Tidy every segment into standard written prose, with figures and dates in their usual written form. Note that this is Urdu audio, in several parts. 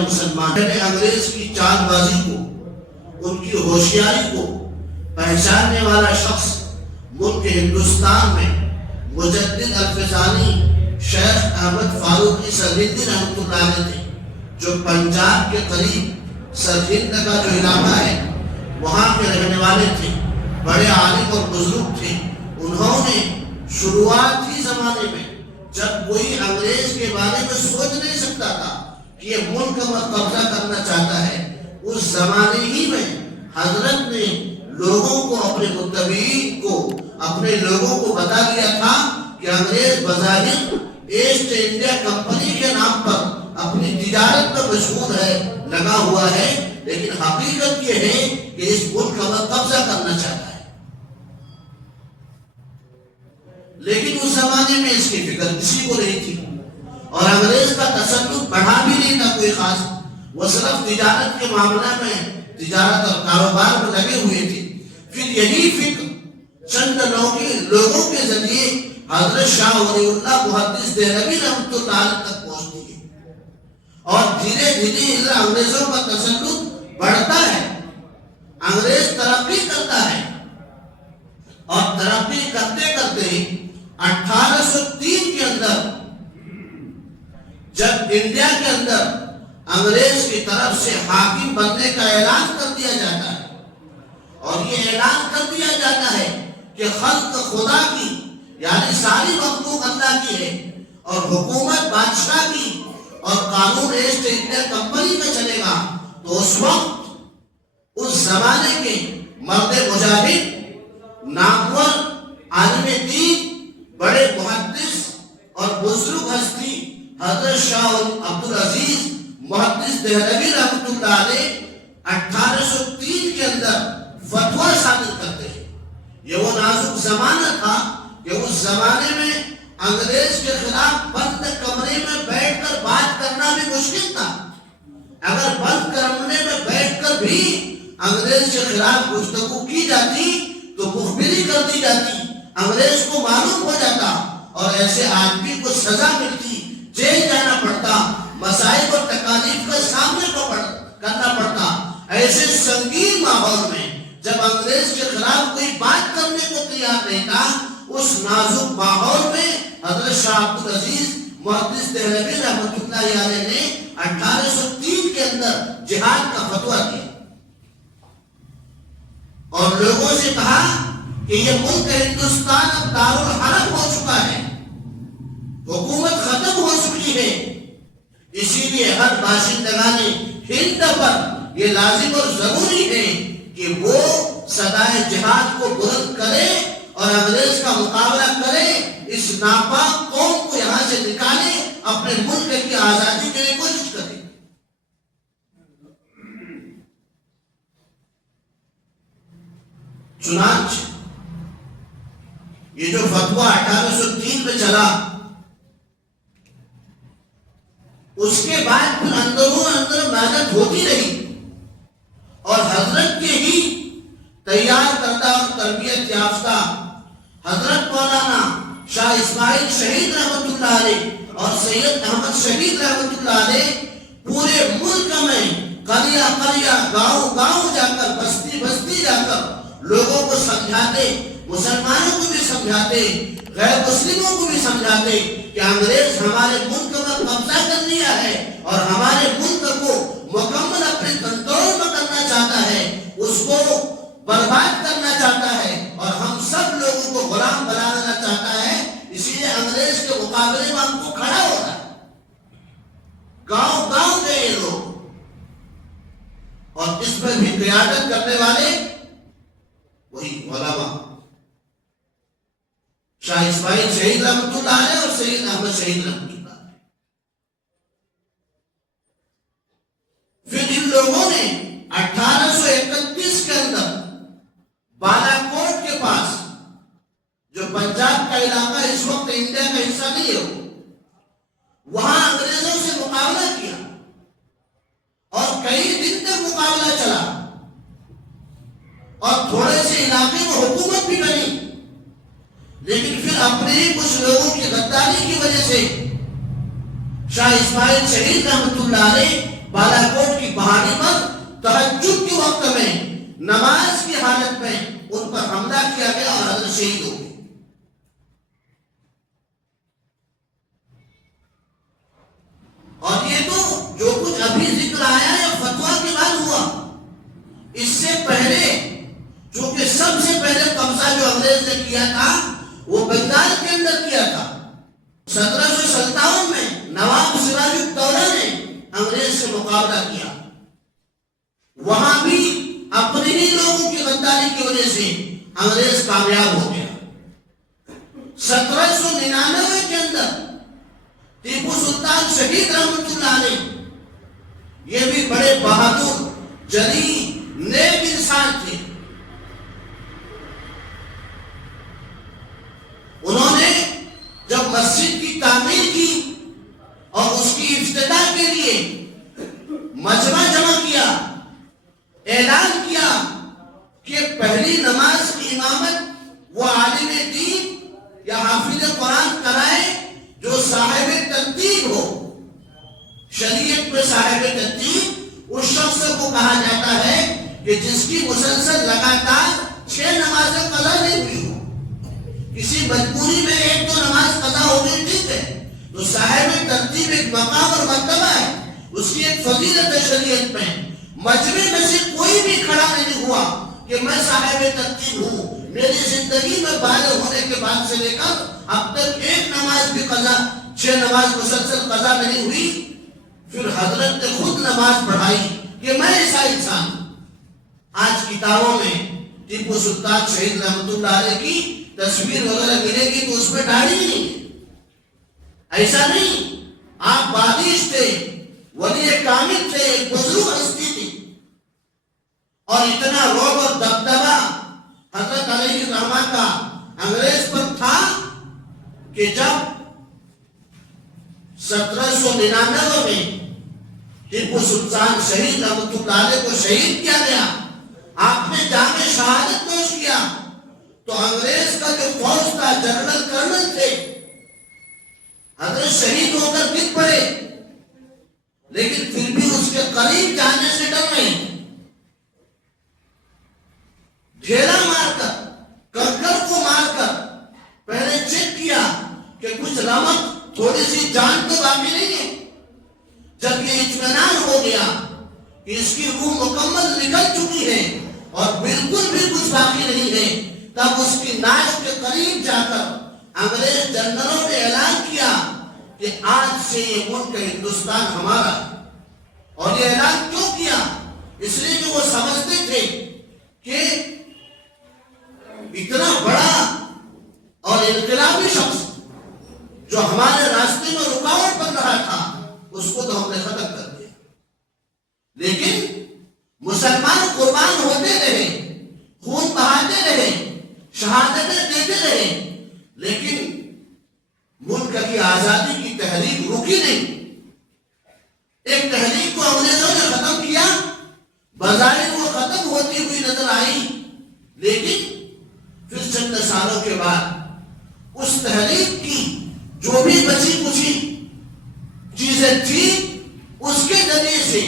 مسلمان نے انگریز کی چال بازی کو، ان کی ہوشیاری کو پہچاننے والا شخص ملک ہندوستان میں مجدد الفسانی شیخ احمد فاروقی سرہندی رحمۃ اللہ علیہ تھے، جو پنجاب کے قریب سرہند کا جو علاقہ ہے وہاں کے رہنے والے تھے، بڑے عالم اور بزرگ تھے۔ انہوں نے شروعاتی زمانے میں جب کوئی انگریز کے بارے میں سوچ نہیں سکتا تھا کہ یہ ملک پر قبضہ کرنا چاہتا ہے، اس زمانے ہی میں حضرت نے لوگوں کو، اپنے متبعین کو، اپنے لوگوں کو بتا دیا تھا کہ انگریز بظاہر ایسٹ انڈیا کمپنی کے نام پر اپنی تجارت میں مشغول ہے، لگا ہوا ہے، لیکن حقیقت یہ ہے کہ اس ملک پر قبضہ کرنا چاہتا ہے۔ لیکن اس زمانے میں اس کی فکر کسی کو نہیں تھی، اور انگریز کا تسلط بڑھا بھی نہیں تھا کوئی خاص، وہ صرف تجارت کے معاملہ میں، تجارت اور کاروبار میں لگے ہوئے تھے۔ پھر یہی فکر چند لوگوں کے ذریعے حضرت شاہ ولی اللہ محدث دہلوی رحمۃ اللہ علیہ تک پہنچتی ہے، اور دھیرے دھیرے انگریزوں کا تسلط بڑھتا ہے، انگریز ترقی کرتا ہے، اور ترقی کرتے کرتے 1803 کے اندر جب انڈیا کے اندر انگریز کی طرف سے حاکم بننے کا اعلان کر دیا جاتا ہے، اور یہ اعلان کر دیا جاتا ہے کہ خلق خدا کی، یعنی ساری مخلوق اللہ کی ہے، اور حکومت بادشاہ کی، اور قانون ایسٹ انڈیا کمپنی میں چلے گا، تو اس وقت اس زمانے کے مرد مجاہد، نامور عالم دین، بڑے محدث اور بزرگ ہستی حضرت شاہ عبدالعزیز محدث دہلوی رحمۃ اللہ علیہ 1803 کے اندر فتویٰ صادر کرتے ہیں۔ یہ وہ نازک زمانہ تھا کہ اس زمانے میں انگریز کے خلاف بند کمرے میں بیٹھ کر بات کرنا بھی مشکل تھا۔ اگر بند کمرے میں بیٹھ کر بھی انگریز کے خلاف گفتگو کی جاتی تو مخبری کر دی جاتی، انگریز کو معلوم ہو جاتا، اور ایسے آدمی کو سزا ملتی، جیل جانا پڑتا، مسائل اور تکالیف کا سامنا کرنا پڑتا۔ ایسے سنگین ماحول میں جب انگریز کے خلاف کوئی بات کرنے کو تیار نہیں تھا، اس نازک ماحول میں حضرت شاہ عبدالعزیز محدث دہلوی رحمۃ اللہ علیہ نے 1803 کے اندر جہاد کا فتویٰ دیا، اور لوگوں سے کہا کہ یہ ملک ہندوستان اب دارالحرب ہو چکا ہے، حکومت ختم ہو چکی ہے، اسی لیے ہر باشندگان ہند پر یہ لازم اور ضروری ہے کہ وہ صدائے جہاد کو بلند کرے اور انگریز کا مقابلہ کرے، اس ناپاک قوم کو یہاں سے نکالے، اپنے ملک کی آزادی کے لیے کوشش کرے۔ چنانچہ یہ جو فتویٰ 1803 میں چلا، اس کے بعد پھر اندروں اندر محنت ہوتی رہی، اور حضرت کے ہی تیار کردہ اور تربیت یافتہ حضرت مولانا شاہ اسماعیل شہید رحمۃ اللہ علیہ اور سید احمد شہید رحمۃ اللہ علیہ پورے ملک میں قریہ قریہ، گاؤں گاؤں جا کر، بستی بستی جا کر لوگوں کو سمجھاتے، مسلمانوں کو بھی سمجھاتے، غیر مسلموں کو بھی سمجھاتے کہ انگریز ہمارے ملک پر قبضہ کر لیا ہے، اور ہمارے ملک کو مکمل اپنے کنٹرول میں کرنا چاہتا ہے، اس کو برباد کرنا چاہتا ہے، اور ہم سب لوگوں کو غلام بنانا چاہتا ہے، اسی لیے انگریز کے مقابلے میں ہم کو کھڑا ہونا ہے۔ گاؤں گاؤں گئے یہ لوگ، اور اس میں بھی قیادت کرنے والے وہی علماء شاہ اسماعیل شہید رحمۃ اللہ علیہ اور سید احمد شہید رحمۃ اللہ علیہ۔ پھر ان لوگوں نے 1831 کے اندر بالا کوٹ کے پاس، جو پنجاب کا علاقہ اس وقت انڈیا کا حصہ نہیں ہے، وہاں انگریزوں سے مقابلہ کیا، اور کئی دن تک مقابلہ چلا، اور تھوڑے سے علاقے میں حکومت بھی بنی، لیکن پھر اپنے ہی کچھ لوگوں کی غداری کی وجہ سے شاہ اسماعیل شہید رحمت اللہ علیہ بالا کوٹ کی پہاڑی پر تہجد کے وقت میں نماز کی حالت میں ان پر حملہ کیا گیا اور حضرت شہید ہو گئے. اور یہ تو جو کچھ ابھی ذکر آیا ہے فتویٰ کے بعد ہوا. اس سے پہلے چونکہ سب سے پہلے قبضہ جو انگریز نے کیا تھا وہ بنگال کے اندر کیا تھا. 1757 میں نواب سراج الدولہ نے انگریز سے مقابلہ کیا. وہاں بھی اپنے ہی لوگوں کی غداری کی وجہ سے انگریز کامیاب ہو گیا. 1799 کے اندر ٹیپو سلطان شہید رحمت اللہ علیہ یہ بھی بڑے بہادر جلی نیک انسان تھے. انہوں نے جب مسجد کی تعمیر کی اور اس کی افتتاح کے لیے مجمع جمع کیا, اعلان کیا کہ پہلی نماز کی امامت وہ عالم دین یا حافظ قرآن کرائے جو صاحب ترتیب ہو. شریعت میں صاحب ترتیب اس شخص کو کہا جاتا ہے کہ جس کی مسلسل لگاتار 6 نمازیں قضا نہیں ہوئی ہو. کسی مجبوری میں 1-2 نماز قضا ہو گئی ٹھیک ہے, تو صاحب ترتیب ایک مقام اور مرتبہ ہے, اس کی ایک فضیلت ہے شریعت میں. مجمع میں سے کوئی بھی کھڑا نہیں ہوا کہ میں صاحب ترتیب ہوں, میری زندگی میں بالغ ہونے کے بعد سے لے کر اب تک 1 نماز بھی قضا 6 نماز مسلسل قضا نہیں ہوئی. پھر حضرت نے خود نماز پڑھائی کہ میں ایسا انسان. آج کتابوں میں ٹیپو سلطان شہید رحمت اللہ علیہ کی تصویر وغیرہ ملے گی تو اس میں داڑھی نہیں ہے. ایسا نہیں, آپ بادش تھے, ولی کامل تھے, ایک بزرگ ہستی تھی. اور اتنا رعب اور دبدبا حضرت علیہ الرحمہ کا انگریز پر تھا کہ جب 1799 میں ٹیپو سلطان شہید رحمت اللہ علیہ کو شہید کیا گیا, آپ نے جام شہادت پیش کیا, تو انگریز کا جو فوج تھا, جنرل کرنل تھے, حضرت شہید ہو کر گر پڑے, لیکن پھر بھی اس کے قریب جانے سے ڈر نہیں. ڈھیلا مار کر, کنکر کو مار کر پہلے چیک کیا کہ کچھ رمق تھوڑی سی جان تو باقی نہیں ہے. جب یہ اطمینان ہو گیا کہ اس کی روح مکمل نکل چکی ہے اور بالکل بھی کچھ باقی نہیں ہے, تب اس کی ناش کے قریب جا کر انگریز جنرلوں نے اعلان کیا کہ آج سے یہ ملک ہندوستان ہمارا. اور یہ اعلان کیوں کیا؟ اس لیے کہ وہ سمجھتے تھے کہ اتنا بڑا اور انقلابی شخص جو ہمارے راستے میں رکاوٹ بن رہا تھا اس کو تو ہم نے ختم کر دیا. لیکن مسلمان قربان ہوتے رہے, خون بہاتے رہے, شہادتیں دیتے رہے, لیکن ملک کی آزادی کی تحریک رکی نہیں. ایک تحریک کو انگریزوں نے ختم کیا, بظاہر وہ ختم ہوتی ہوئی نظر آئی, لیکن پھر چند سالوں کے بعد اس تحریک کی جو بھی بچی کچھی چیزیں تھی اس کے ذریعے سے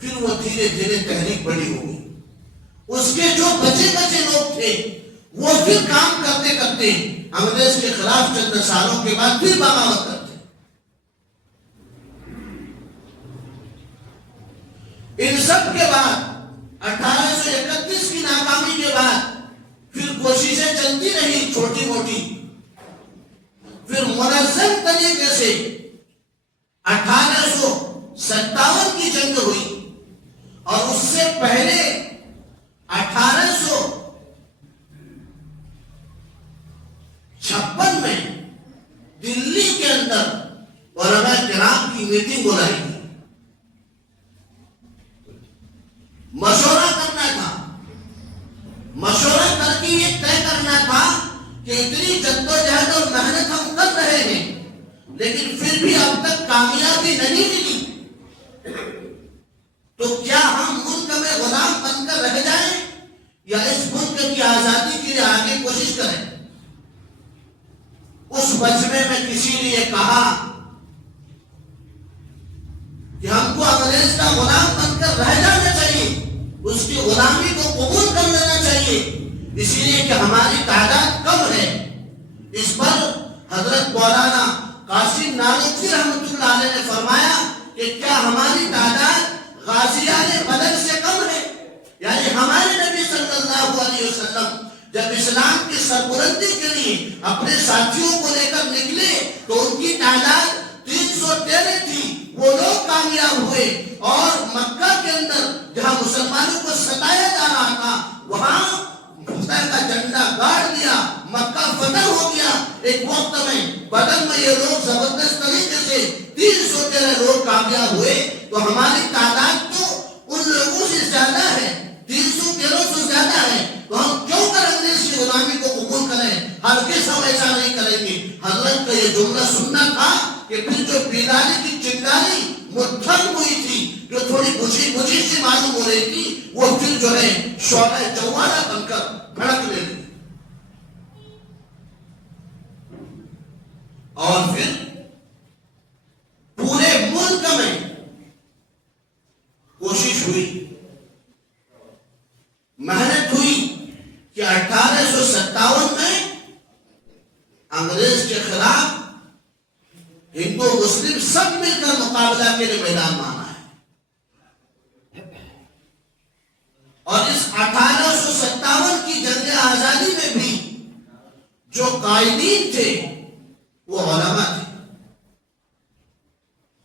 پھر وہ دھیرے دھیرے تحریک بڑی ہو گئی. اس کے جو بچے لوگ تھے وہ پھر کام کرتے کرتے انگریز کے خلاف چند سالوں کے بعد پھر بغاوت کرتے. ان سب کے بعد 1831 کی ناکامی کے بعد پھر کوششیں چلتی رہی چھوٹی موٹی. پھر منظم طریقے سے 1857 کی جنگ ہوئی, اور اس سے پہلے 1856 میں دلی کے اندر علماء کرام کی میٹنگ بلائی گئی. مشورہ کرنا تھا, مشورہ کر کے یہ طے کرنا تھا کہ اتنی جدوجہد اور محنت ہم کر رہے ہیں لیکن پھر بھی اب تک کامیابی نہیں ملی, تو کیا ہم ملک میں غلام بن کر رہ جائیں یا اس ملک کی آزادی کے لیے آگے کوشش کریں. اس مجمع میں کسی نے یہ کہا غلامی کو قبول کر لینا چاہیے، اسی لیے کہ ہماری تعداد کم ہے۔ اس پر حضرت مولانا قاسم نانوتوی رحمۃ اللہ علیہ نے فرمایا کہ کیا ہماری تعداد غازیان بدر سے کم ہے؟ یعنی ہمارے نبی صلی اللہ علیہ وسلم جب اسلام کی سربلندی کے لیے اپنے ساتھیوں کو لے کر نکلے تو ان کی تعداد 313 تھی، وہ لوگ کامیاب ہوئے، اور مکہ کے اندر جہاں مسلمانوں کو ستایا جا رہا تھا وہاں فتح کا جھنڈا گاڑ دیا، مکہ فتح ہو گیا۔ ایک وقت میں بدر میں یہ لوگ زبردست طریقے سے 313 لوگ کامیاب ہوئے، تو ہماری تعداد تو ان لوگوں سے زیادہ ہے، 313 سے زیادہ ہے، تو ہم کیوں کر انگریز کی غلامی کو قبول کریں؟ ہرگز ہم ایسا نہیں کریں گے۔ حضرت کا یہ جملہ سننا تھا کہ پھر جو بیداری کی چنگاری مدھم ہوئی تھی، جو تھوڑی بجھی سی معلوم ہو رہی تھی، وہ پھر جو ہے شعلہ جوالہ بن کر بھڑک لے گئی، اور پھر پورے ملک میں کوشش ہوئی، محنت ہوئی کہ 1857 میں انگریز کے خلاف ہندو مسلم سب مل کر مقابلہ کے لیے میدان میں آنا ہے، اور اس 1857 کی جنگ آزادی میں بھی جو قائدین تھے وہ علماء تھے۔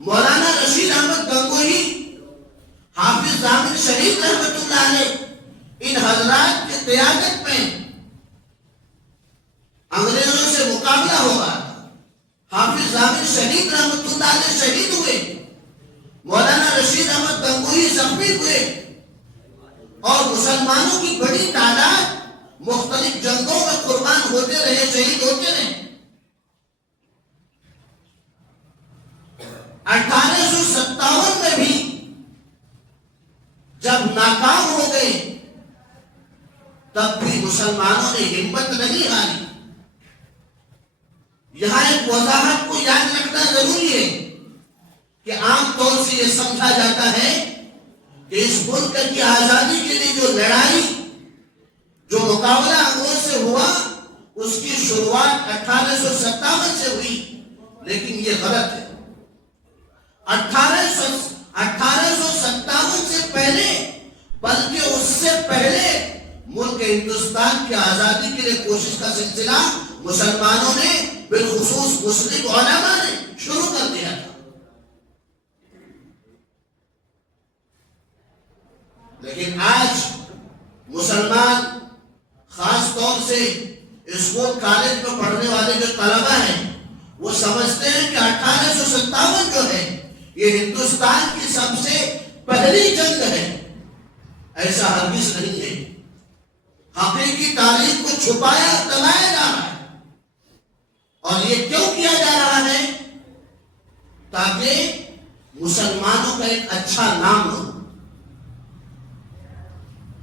مولانا رشید احمد گنگوہی، حافظ ضامن شہید رحمۃ اللہ علیہ، ان حضرات کی قیادت میں انگریزوں سے مقابلہ ہوگا۔ حافظ ضامن شہید رحمۃ اللہ علیہ شہید ہوئے، مولانا رشید احمد گنگوہی زخمی ہوئے، اور مسلمانوں کی بڑی تعداد مختلف جنگوں میں قربان ہوتے رہے، شہید ہوتے رہے۔ 1857 میں بھی جب ناکام ہو گئے تب بھی مسلمانوں نے ہمت نہیں ہاری۔ یہاں ایک وضاحت کو یاد رکھنا ضروری ہے کہ عام طور سے یہ سمجھا جاتا ہے کہ اس ملک کی آزادی کے لیے جو لڑائی، جو مقابلہ انگریزوں سے ہوا، اس کی شروعات 1857 سے ہوئی، لیکن یہ غلط ہے۔ 1857 سے پہلے، بلکہ اس سے پہلے ملک ہندوستان کی آزادی کے لیے کوشش کا سلسلہ مسلمانوں نے، بالخصوص مسلم علماء نے شروع کر دیا تھا۔ لیکن آج مسلمان، خاص طور سے اسکول کالج میں پڑھنے والے جو طلبہ ہیں، وہ سمجھتے ہیں کہ 1857 جو ہے یہ ہندوستان کی سب سے پہلی جنگ ہے۔ ایسا ہرگز نہیں ہے۔ حقیقی تاریخ کو چھپایا اور دبایا جا رہا ہے، اور یہ کیوں کیا جا رہا ہے؟ تاکہ مسلمانوں کا ایک اچھا نام ہو،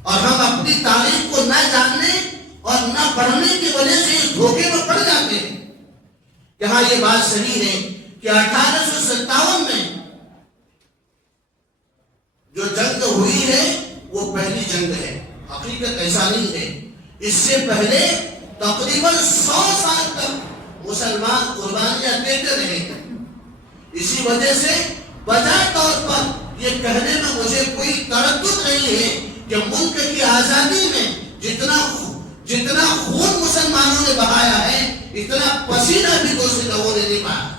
اور ہم اپنی تاریخ کو نہ جاننے اور نہ پڑھنے کی وجہ سے اس دھوکے میں پڑ جاتے ہیں کہ ہاں یہ بات صحیح ہے کہ 1857 میں جو جنگ ہوئی ہے وہ پہلی جنگ ہے۔ حقیقت ایسا نہیں ہے۔ اس سے پہلے تقریباً 100 سال تک مسلمان قربانیاں دیتے رہے۔ اسی وجہ سے بجائے طور پر یہ کہنے میں مجھے کوئی تردد نہیں ہے کہ ملک کی آزادی میں جتنا خون مسلمانوں نے بہایا ہے، اتنا پسینہ بھی دوسرے لوگوں نے نہیں بہایا۔